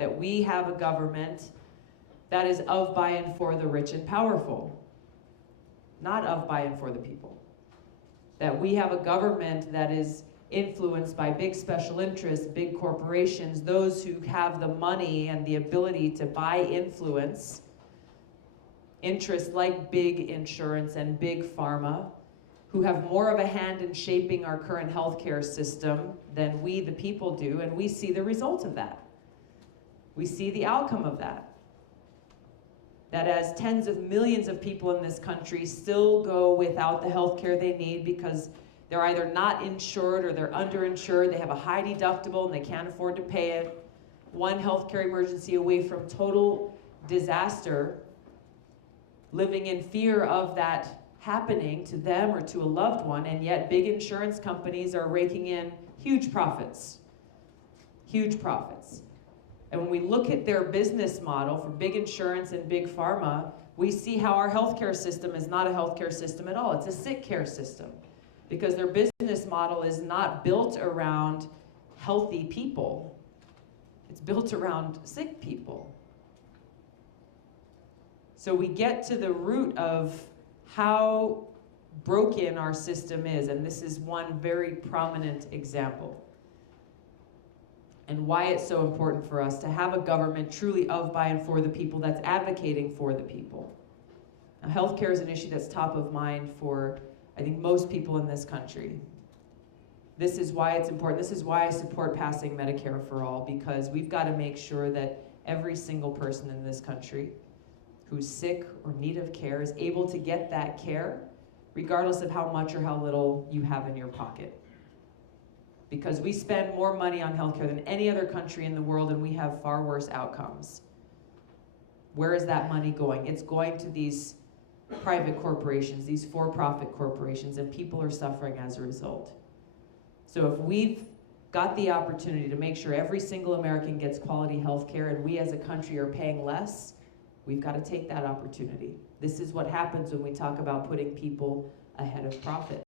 that we have a government that is of, by, and for the rich and powerful, not of, by, and for the people. That we have a government that is influenced by big special interests, big corporations, those who have the money and the ability to buy influence, interests like big insurance and big pharma, who have more of a hand in shaping our current healthcare system than we, the people, do, and we see the result of that. We see the outcome of that. That as tens of millions of people in this country still go without the healthcare they need because they're either not insured or they're underinsured, they have a high deductible and they can't afford to pay it, one healthcare emergency away from total disaster, living in fear of that happening to them or to a loved one, and yet big insurance companies are raking in huge profits. Huge profits. And when we look at their business model for big insurance and big pharma, we see how our healthcare system is not a healthcare system at all. It's a sick care system because their business model is not built around healthy people. It's built around sick people. So we get to the root of how broken our system is, and this is one very prominent example. And why it's so important for us to have a government truly of, by, and for the people that's advocating for the people. Now, healthcare is an issue that's top of mind for, I think, most people in this country. This is why it's important. This is why I support passing Medicare for all, because we've got to make sure that every single person in this country who's sick or in need of care is able to get that care, regardless of how much or how little you have in your pocket. Because we spend more money on healthcare than any other country in the world, and we have far worse outcomes. Where is that money going? It's going to these private corporations, these for-profit corporations, and people are suffering as a result. So if we've got the opportunity to make sure every single American gets quality healthcare and we as a country are paying less, we've got to take that opportunity. This is what happens when we talk about putting people ahead of profit.